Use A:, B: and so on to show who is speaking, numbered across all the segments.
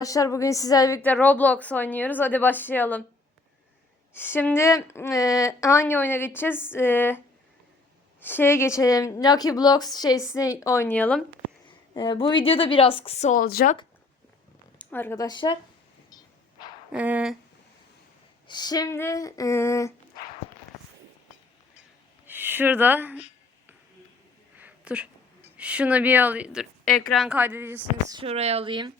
A: Arkadaşlar bugün sizlerle birlikte Roblox oynuyoruz. Hadi başlayalım. Şimdi e, hangi oyuna geçeceğiz? E, şeye geçelim. Lucky Blocks şeysini oynayalım. E, bu video da biraz kısa olacak. Arkadaşlar. E, şimdi e, şurada dur. Şunu bir alayım. Dur. Ekran kaydedicisini şuraya alayım.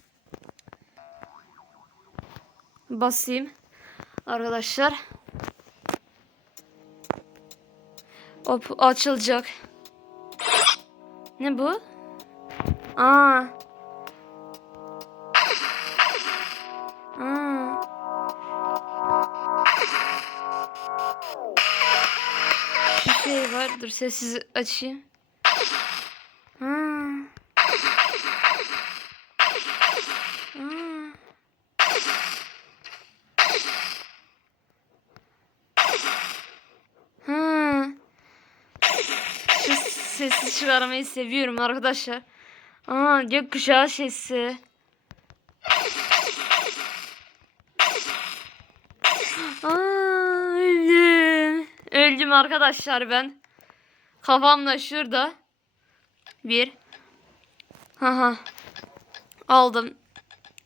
A: Basayım arkadaşlar. Hop açılacak. Ne bu? Aa. Aa. Bir şey var. Dur sessiz açayım. Ha. Aa. Ha. Şu sesi çıkarmayı seviyorum arkadaşlar. Aa gökkuşağı sesi. Aa öldüm. Öldüm arkadaşlar ben. Kafam da şurada. Bir. Haha. Aldım.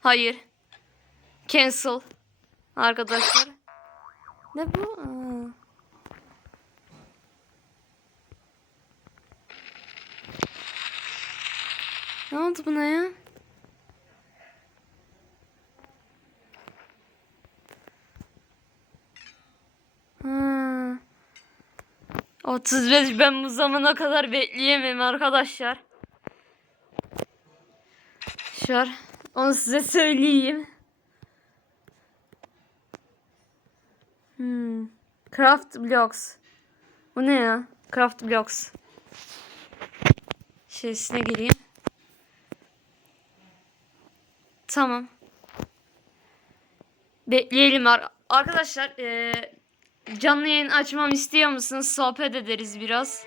A: Hayır. Cancel. Arkadaşlar. Ne bu? Aa. Ne oldu buna ya? Ha. 35 ben bu zamana kadar bekleyemem arkadaşlar. Şu an onu size söyleyeyim. Hmm. Craft blocks. Bu ne ya? Craft blocks. Şeysine gireyim. Tamam. Bekleyelim ar arkadaşlar. eee, canlı yayın açmam istiyor musunuz? Sohbet ederiz biraz.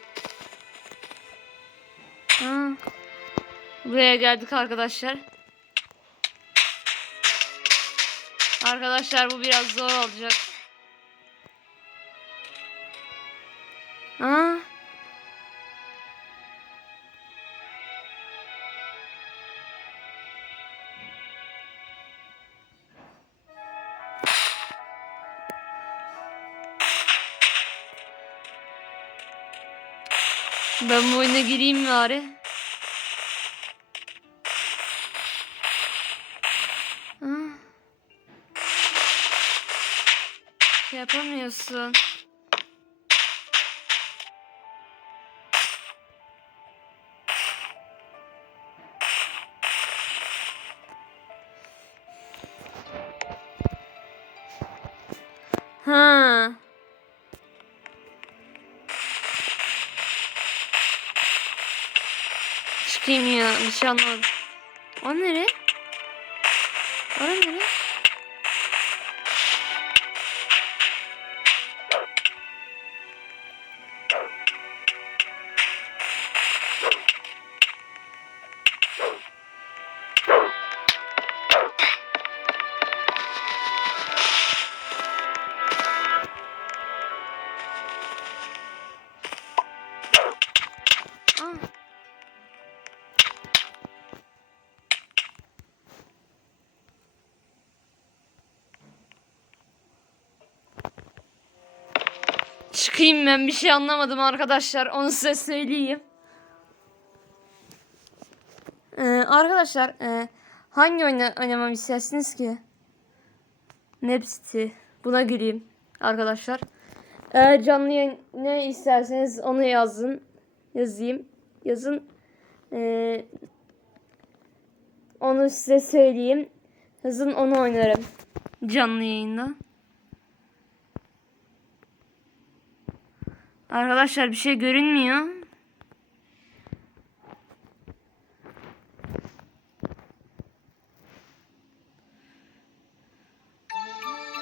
A: Ha. Buraya geldik arkadaşlar. Arkadaşlar bu biraz zor olacak. Ha? Ben bu oyuna gireyim bari? Ha? Şey yapamıyorsun. Çıkayım ya bir şey anlamadım. O nere? Ora nere? Çıkayım ben bir şey anlamadım arkadaşlar. Onu size söyleyeyim. Ee, arkadaşlar e, hangi oyunu oynamamı istersiniz ki? Map City. Buna gireyim arkadaşlar. Eğer canlı yayın ne isterseniz onu yazın. Yazayım. Yazın. Ee, onu size söyleyeyim. Yazın onu oynarım. Canlı yayında. Arkadaşlar bir şey görünmüyor.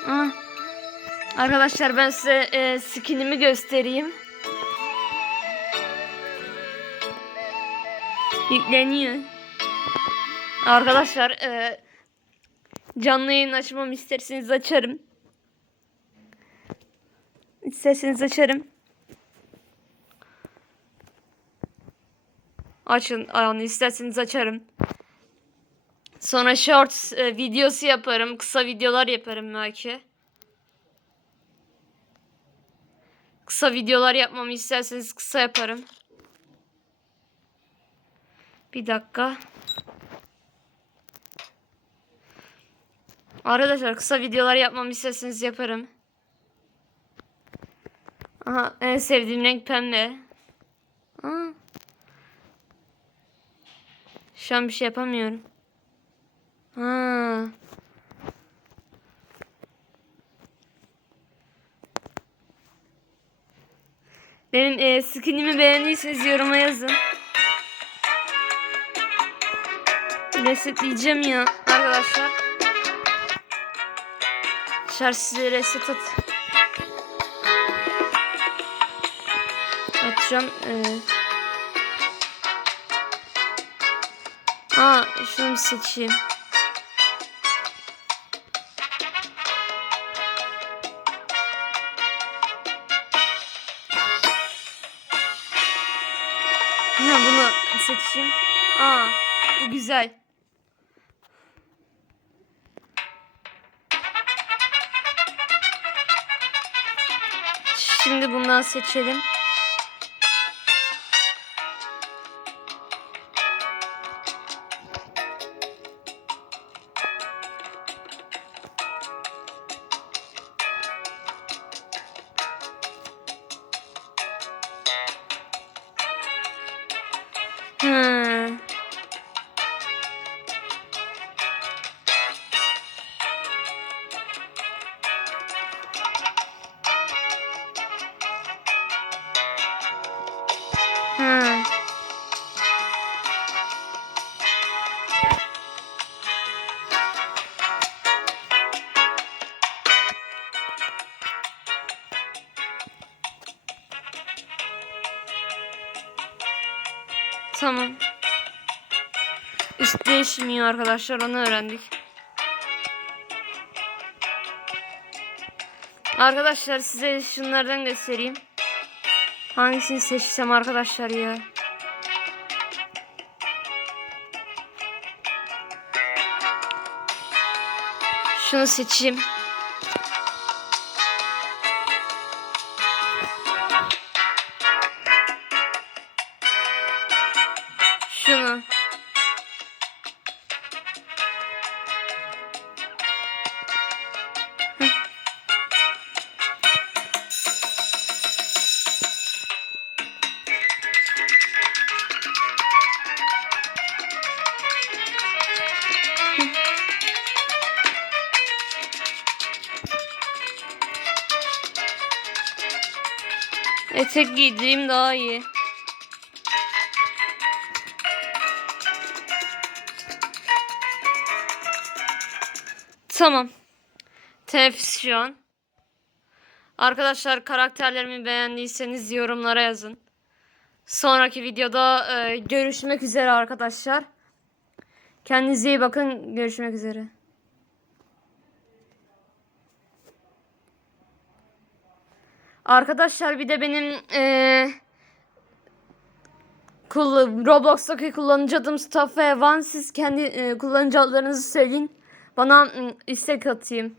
A: Ah. Arkadaşlar ben size e, skinimi göstereyim. Yükleniyor. Arkadaşlar e, Canlı yayın açmamı isterseniz açarım. İsterseniz açarım. Açın, yani isterseniz açarım. Sonra shorts e, videosu yaparım. Kısa videolar yaparım belki. Kısa videolar yapmamı isterseniz kısa yaparım. Bir dakika. Arkadaşlar kısa videolar yapmamı isterseniz yaparım. Aha en sevdiğim renk pembe. Aa. Şu an bir şey yapamıyorum. Ha. Benim e, skinimi beğendiyseniz yoruma yazın. Resetleyeceğim ya arkadaşlar. Şarj size reset at. Atacağım. Ee. Aa şunu seçeyim. Ha, bunu seçeyim. Aa bu güzel. Şimdi bundan seçelim. Tamam. Üst değişmiyor arkadaşlar onu öğrendik. Arkadaşlar size şunlardan göstereyim. Hangisini seçsem arkadaşlar ya. Şunu seçeyim. Etek giydireyim daha iyi. Tamam. An. Arkadaşlar karakterlerimi beğendiyseniz yorumlara yazın. Sonraki videoda e, görüşmek üzere arkadaşlar. Kendinize iyi bakın. Görüşmek üzere. Arkadaşlar bir de benim e, Kul- Roblox'taki kullanıcı adım Mustafa Evan. Siz kendi e, kullanıcı adlarınızı söyleyin. Bana mm, istek atayım.